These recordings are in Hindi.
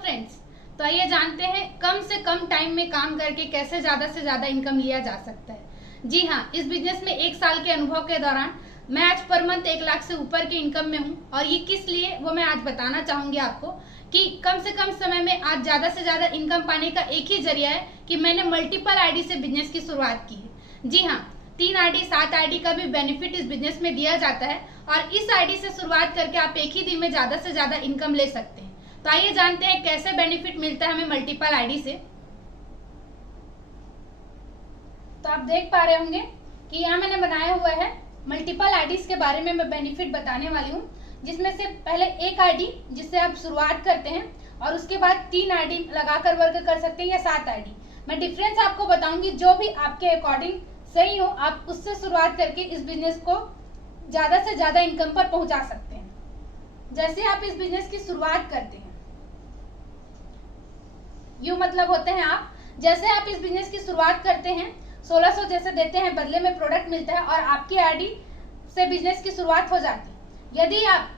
फ्रेंड्स, तो आइए जानते हैं कम से कम टाइम में काम करके कैसे ज्यादा से ज्यादा इनकम लिया जा सकता है। जी हाँ, इस बिजनेस में 1 साल के अनुभव के दौरान मैं आज पर मंथ 1 लाख से ऊपर के इनकम में हूँ और ये किस लिए वो मैं आज बताना चाहूंगी आपको कि कम से कम समय में आज ज्यादा से ज्यादा इनकम पाने का एक ही जरिया है कि मैंने मल्टीपल आईडी से बिजनेस की शुरुआत की है। जी हाँ, 3 आईडी 7 आईडी का भी बेनिफिट इस बिजनेस में दिया जाता है और इस आईडी से शुरुआत करके आप एक ही दिन में ज्यादा से ज्यादा इनकम ले सकते हैं। तो आइए जानते हैं कैसे बेनिफिट मिलता है हमें मल्टीपल आईडी से। तो आप देख पा रहे होंगे कि यहाँ मैंने बनाया हुआ है मल्टीपल आईडीज के बारे में मैं बेनिफिट बताने वाली हूँ, जिसमें से पहले एक आईडी जिससे आप शुरुआत करते हैं और उसके बाद 3 आईडी लगाकर वर्क कर सकते हैं या 7 आईडी। मैं डिफरेंस आपको बताऊंगी, जो भी आपके अकॉर्डिंग सही हो आप उससे शुरुआत करके इस बिजनेस को ज्यादा से ज्यादा इनकम पर पहुंचा सकते हैं। जैसे आप इस बिजनेस की शुरुआत करते हैं, यू मतलब होते हैं आप, जैसे आप इस बिजनेस की शुरुआत करते हैं 1600 जैसे देते हैं, बदले में प्रोडक्ट मिलता है और आपकी आईडी से बिजनेस की शुरुआत हो जाती है। यदि आप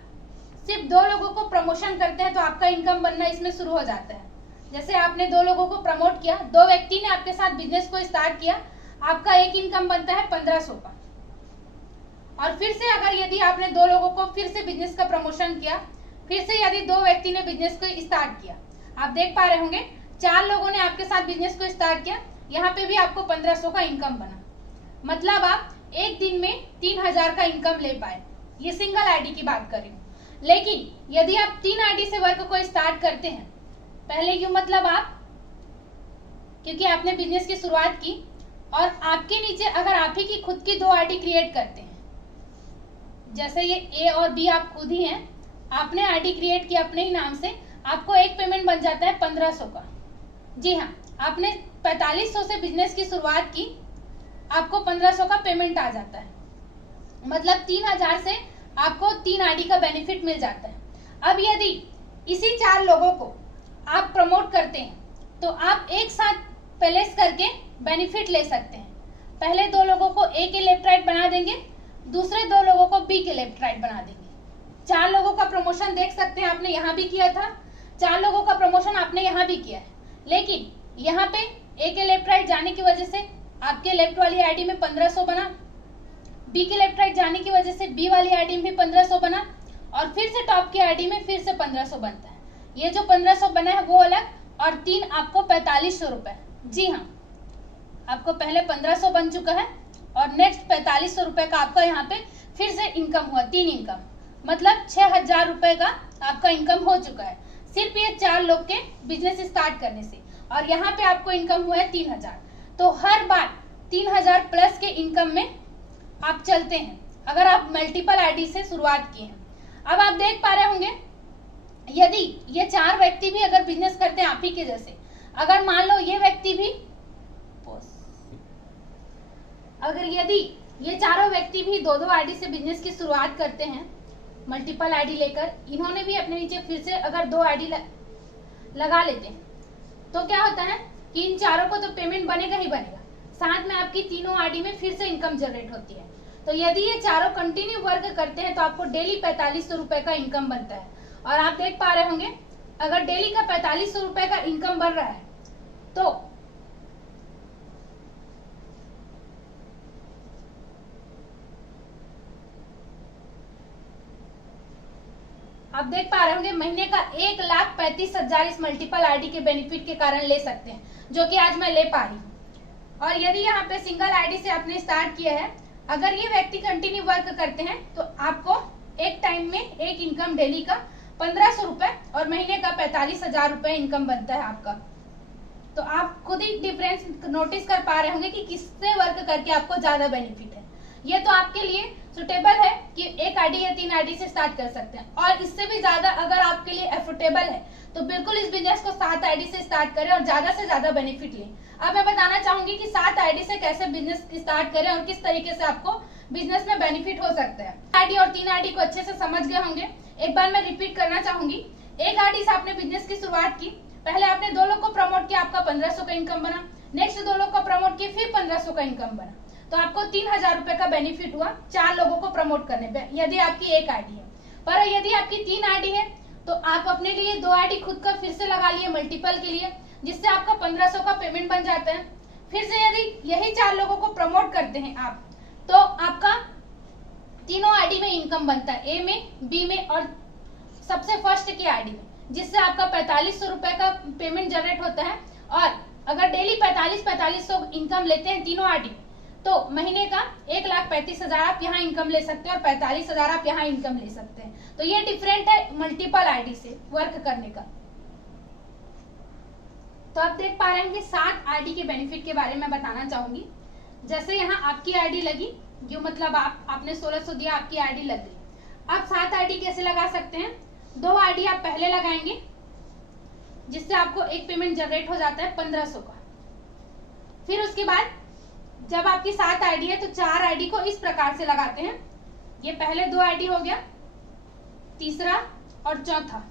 सिर्फ 2 लोगों को प्रमोशन करते हैं तो आपका इनकम बनना इसमें शुरू हो जाता है। जैसे आपने 2 लोगों को प्रमोट किया, 2 व्यक्ति ने आपके साथ बिजनेस को स्टार्ट किया, आपका एक इनकम बनता है 1500 का। और फिर से अगर यदि आपने 2 लोगों को फिर से बिजनेस का प्रमोशन किया, फिर से यदि 2 व्यक्ति ने बिजनेस को स्टार्ट किया, आप देख पा रहे होंगे 4 लोगों ने आपके साथ बिजनेस को स्टार्ट किया, यहाँ पे भी आपको 1500 का इनकम बना। मतलब आप एक दिन में 3000 का इनकम ले पाए। ये सिंगल आईडी की बात कर रही हूँ। लेकिन यदि आप 3 आईडी से वर्क को स्टार्ट करते हैं, पहले क्यों मतलब आप, क्योंकि आपने बिजनेस की शुरुआत की और आपके नीचे अगर आप ही की खुद की 2 आईडी क्रिएट करते हैं, जैसे ये ए और बी आप खुद ही हैं, आपने आईडी क्रिएट की अपने ही नाम से, आपको एक पेमेंट बन जाता है 1500 का। जी हाँ, आपने 4500 से बिजनेस की शुरुआत की, आपको 1500 का पेमेंट आ जाता है। मतलब 3000 से आपको 3 आईडी का बेनिफिट मिल जाता है। अब यदि इसी 4 लोगों को आप प्रमोट करते हैं तो आप एक साथ प्लेस करके बेनिफिट ले सकते हैं। पहले 2 लोगों को ए के लेफ्ट राइट बना देंगे, दूसरे 2 लोगों को बी के लेफ्ट राइट बना देंगे। 4 लोगों का प्रमोशन देख सकते हैं, आपने यहाँ भी किया था, 4 लोगों का प्रमोशन आपने यहाँ भी किया है। लेकिन यहाँ पे ए के लेफ्ट राइट जाने की वजह से आपके लेफ्ट वाली आईडी में 1500 बना, बी के लेफ्ट राइट जाने की वजह से बी वाली आईडी में भी 1500 बना और फिर से टॉप की आईडी में फिर से 1500 बनता है। ये जो 1500 बना है वो अलग और 3 आपको 4500 रुपए। जी हाँ, आपको पहले 1500 बन चुका है और नेक्स्ट 4500 रुपए का आपका यहाँ पे फिर से इनकम हुआ, 3 इनकम, मतलब 6000 रुपए का आपका इनकम हो चुका है सिर्फ ये 4 लोग के बिजनेस स्टार्ट करने से। और यहाँ पे आपको इनकम हुआ है 3000। तो हर बार 3000 प्लस के इनकम में आप चलते हैं अगर आप मल्टीपल आईडी से शुरुआत किए हैं। अब आप देख पा रहे होंगे, यदि ये 4 व्यक्ति भी अगर बिजनेस करते हैं आप ही के जैसे, अगर मान लो ये व्यक्ति भी, अगर यदि ये चारों व्यक्ति भी 2-2 आईडी से बिजनेस की शुरुआत करते हैं मल्टीपल आईडी लेकर, इन्होंने भी अपने नीचे फिर से अगर 2 आईडी लगा लेते हैं तो क्या होता है कि इन चारों को तो पेमेंट बनेगा ही बनेगा, साथ में आपकी तीनों आईडी में फिर से इनकम जनरेट होती है। तो यदि ये चारों कंटिन्यू वर्क करते हैं तो आपको डेली 4500 रुपए का इनकम बनता है। और आप देख पा रहे होंगे अगर डेली का 4500 रुपए का इनकम बन रहा है तो आप देख पा रहे होंगे महीने का 1,35,000 इस मल्टीपल आईडी के बेनिफिट के कारण ले सकते हैं, जो कि आज मैं ले पा रही हूँ। और यदि यहाँ पे सिंगल आईडी से आपने स्टार्ट किया है, अगर ये व्यक्ति कंटिन्यू वर्क करते हैं तो आपको एक टाइम में एक इनकम डेली का 1500 रुपए और महीने का 45,000 रुपए इनकम बनता है आपका। तो आप खुद ही डिफरेंस नोटिस कर पा रहे होंगे कि किससे वर्क करके आपको ज्यादा बेनिफिट है। ये तो आपके लिए सुटेबल है कि 1 आईडी या 3 आईडी से स्टार्ट कर सकते हैं, और इससे भी ज्यादा अगर आपके लिए एफोर्डेबल है तो बिल्कुल इस बिजनेस को 7 आईडी से स्टार्ट करें और ज्यादा से ज्यादा बेनिफिट लें। अब मैं बताना चाहूंगी कि 7 आईडी से कैसे बिजनेस स्टार्ट करें और किस तरीके से आपको बिजनेस में बेनिफिट हो सकता है। आईडी और 3 आईडी को अच्छे से समझ गए होंगे, एक बार मैं रिपीट करना चाहूंगी। 1 आईडी से आपने बिजनेस की शुरुआत की, पहले आपने 2 लोग को प्रमोट किया, आपका 1500 का इनकम बना, नेक्स्ट 2 लोग को प्रमोट किया, फिर 1500 का इनकम बना, तो आपको 3000 रुपए का बेनिफिट हुआ 4 लोगों को प्रमोट करने पे, यदि आपकी 1 आईडी है। पर यदि आपकी 3 आईडी है तो आप अपने लिए 2 आईडी खुद का फिर से लगा लिए मल्टीपल के लिए, जिससे आपका 1500 का पेमेंट बन जाता है। फिर से यदि यही 4 लोगों को प्रमोट करते हैं आप, तो आपका तीनों आईडी में इनकम बनता है, ए में, बी में और सबसे फर्स्ट की आईडी में, जिससे आपका 4500 रुपए का पेमेंट जनरेट होता है। और अगर डेली 4500 इनकम लेते हैं तीनों आईडी में, तो महीने का 1,35,000 आप यहाँ इनकम ले सकते हैं और 45,000 आप यहाँ इनकम ले सकते हैं। तो ये डिफरेंट है मल्टीपल आईडी से वर्क करने का। तो आप देख पा रहे हैं कि 7 आईडी के बेनिफिट के बारे में बताना चाहूंगी। जैसे यहाँ आपकी आईडी लगी, जो मतलब आपने 1600 दिया, आपकी आईडी लग गई। आप 7 आईडी कैसे लगा सकते हैं? 2 आईडी आप पहले लगाएंगे, जिससे आपको एक पेमेंट जनरेट हो जाता है 1500 का। फिर उसके बाद जब आपकी 7 आईडी है तो 4 आईडी को इस प्रकार से लगाते हैं। ये पहले 2 आईडी हो गया, तीसरा और चौथा,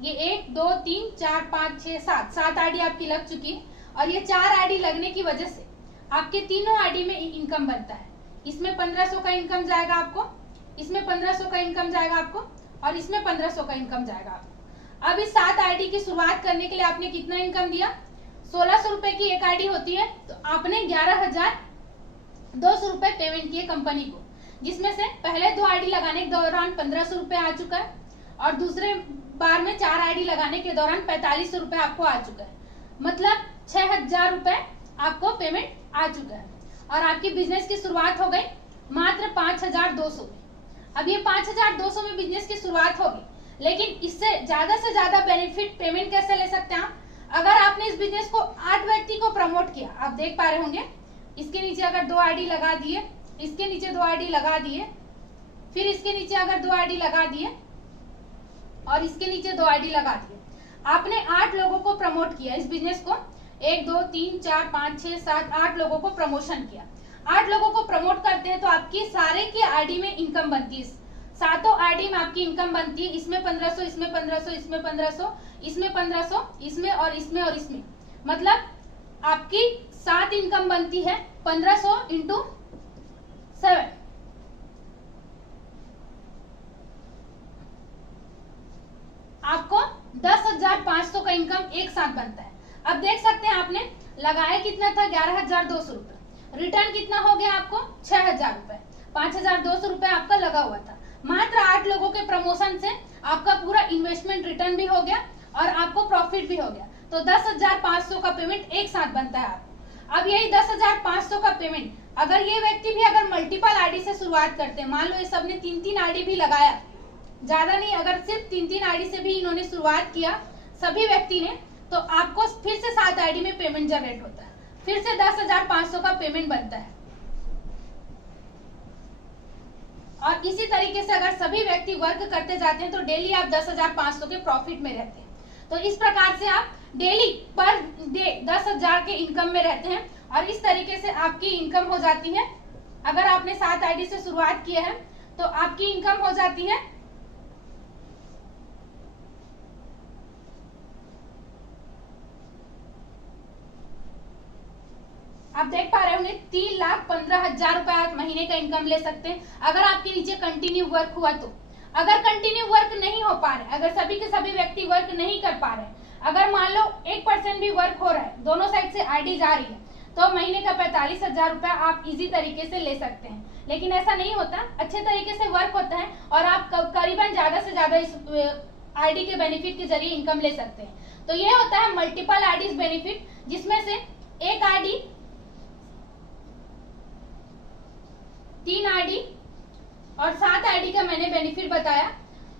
ये 1 2 3 4 5 6 7 आईडी आपकी लग चुकी है। और ये 4 आईडी लगने की वजह से आपके तीनों आईडी में इनकम बनता है। इसमें 1500 का इनकम जाएगा आपको, इसमें 1500 का इनकम जाएगा आपको और इसमें 1500 का इनकम जाएगा आपको। अब इस 7 आईडी की शुरुआत करने के लिए आपने कितना इनकम दिया? 1600 रुपए की एक आईडी होती है, तो आपने 11,200 रुपए पेमेंट किए कंपनी को, जिसमें से पहले 2 आईडी लगाने के दौरान 1500 रुपए आ चुका है और दूसरे बार में 4 आईडी लगाने के दौरान 4500 रुपए आपको आ चुका है। मतलब 6000 रुपए आपको पेमेंट आ चुका है और आपकी बिजनेस की शुरुआत हो गई मात्र 5200 में। अब ये 5200 में बिजनेस की शुरुआत होगी, लेकिन इससे ज्यादा से ज्यादा बेनिफिट पेमेंट कैसे ले सकते हैं आप? अगर आपने इस बिजनेस को 8 व्यक्ति को प्रमोट किया, आप देख पा रहे होंगे, इसके नीचे अगर 2 आईडी लगा दिए, इसके नीचे 2 आईडी लगा दिए, फिर इसके नीचे अगर 2 आईडी लगा दिए और इसके नीचे 2 आईडी लगा दिए, आपने 8 लोगों को प्रमोट किया इस बिजनेस को। 1 2 3 4 5 6 7 8 लोगों को प्रमोशन किया। 8 लोगों को प्रमोट करते हैं तो आपकी सारे की आईडी में इनकम बनती है, 7 आईडी में आपकी इनकम बनती है। इसमें 1500, इसमें 1500, इसमें 1500, इसमें 1500, इसमें और इसमें और इसमें, मतलब आपकी 7 इनकम बनती है 1500 इंटू 7। आपको 10,500 का इनकम एक साथ बनता है। अब देख सकते हैं आपने लगाया कितना था? 11,200 रुपए। रिटर्न कितना हो गया आपको? 6,000 रुपए। 5,200 रुपए आपका लगा हुआ था। मात्र 8 लोगों के प्रमोशन से आपका पूरा इन्वेस्टमेंट रिटर्न भी हो गया और आपको प्रॉफिट भी हो गया। तो 10,500 का पेमेंट एक साथ बनता है आपको। अब यही 10,500 का पेमेंट अगर ये व्यक्ति भी अगर मल्टीपल आईडी से शुरुआत करते हैं, मान लो ये सबने 3-3 आईडी भी लगाया, ज्यादा नहीं, अगर सिर्फ 3-3 आईडी से भी इन्होंने शुरुआत किया सभी व्यक्ति ने, तो आपको फिर से 7 आईडी में पेमेंट जनरेट होता है, फिर से 10,500 का पेमेंट बनता है। और इसी तरीके से अगर सभी व्यक्ति वर्क करते जाते हैं तो डेली आप 10,500 के प्रॉफिट में रहते हैं। तो इस प्रकार से आप डेली पर डे 10,000 के इनकम में रहते हैं और इस तरीके से आपकी इनकम हो जाती है। अगर आपने 7 आईडी से शुरुआत किया है तो आपकी इनकम हो जाती है आप देख पा रहे होंगे 3,15,000 रुपए आप महीने का इनकम ले सकते हैं अगर आपके नीचे कंटिन्यू वर्क हुआ तो। अगर कंटिन्यू वर्क नहीं हो पा रहे, अगर सभी के सभी व्यक्ति वर्क नहीं कर पा रहे, अगर मान लो 1% भी वर्क हो रहा है, दोनों साइड से आईडी जा रही है, तो महीने का 45,000 रुपए आप इजी तरीके से ले सकते हैं। लेकिन ऐसा नहीं होता, अच्छे तरीके से वर्क होता है और आप करीबन ज्यादा से ज्यादा इस आईडी के बेनिफिट के जरिए इनकम ले सकते हैं। तो ये होता है मल्टीपल आईडीज बेनिफिट, जिसमें से एक आईडी, 3 आईडी और 7 आईडी का मैंने बेनिफिट बताया।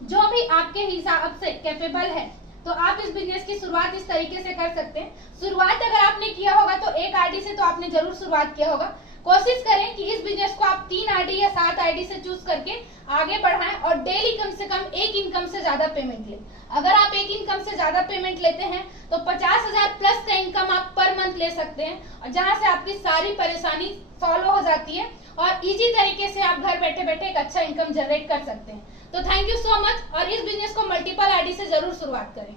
जो भी आपके हिसाब से कैपेबल है तो आप इस बिजनेस की शुरुआत इस तरीके से कर सकते हैं। शुरुआत अगर आपने किया होगा तो 1 आईडी से तो आपने जरूर शुरुआत किया होगा। कोशिश करें कि इस बिजनेस को आप 3 आईडी या 7 आईडी से चूज करके आगे बढ़ाएं और डेली कम से कम एक इनकम से ज्यादा पेमेंट लें। अगर आप एक इनकम से ज्यादा पेमेंट लेते हैं तो 50,000 प्लस का इनकम आप पर मंथ ले सकते हैं, और जहां से आपकी सारी परेशानी सॉल्व हो जाती है और इजी तरीके से आप घर बैठे बैठे एक अच्छा इनकम जनरेट कर सकते हैं। तो थैंक यू सो मच, और इस बिजनेस को मल्टीपल आईडी से जरूर शुरुआत करें।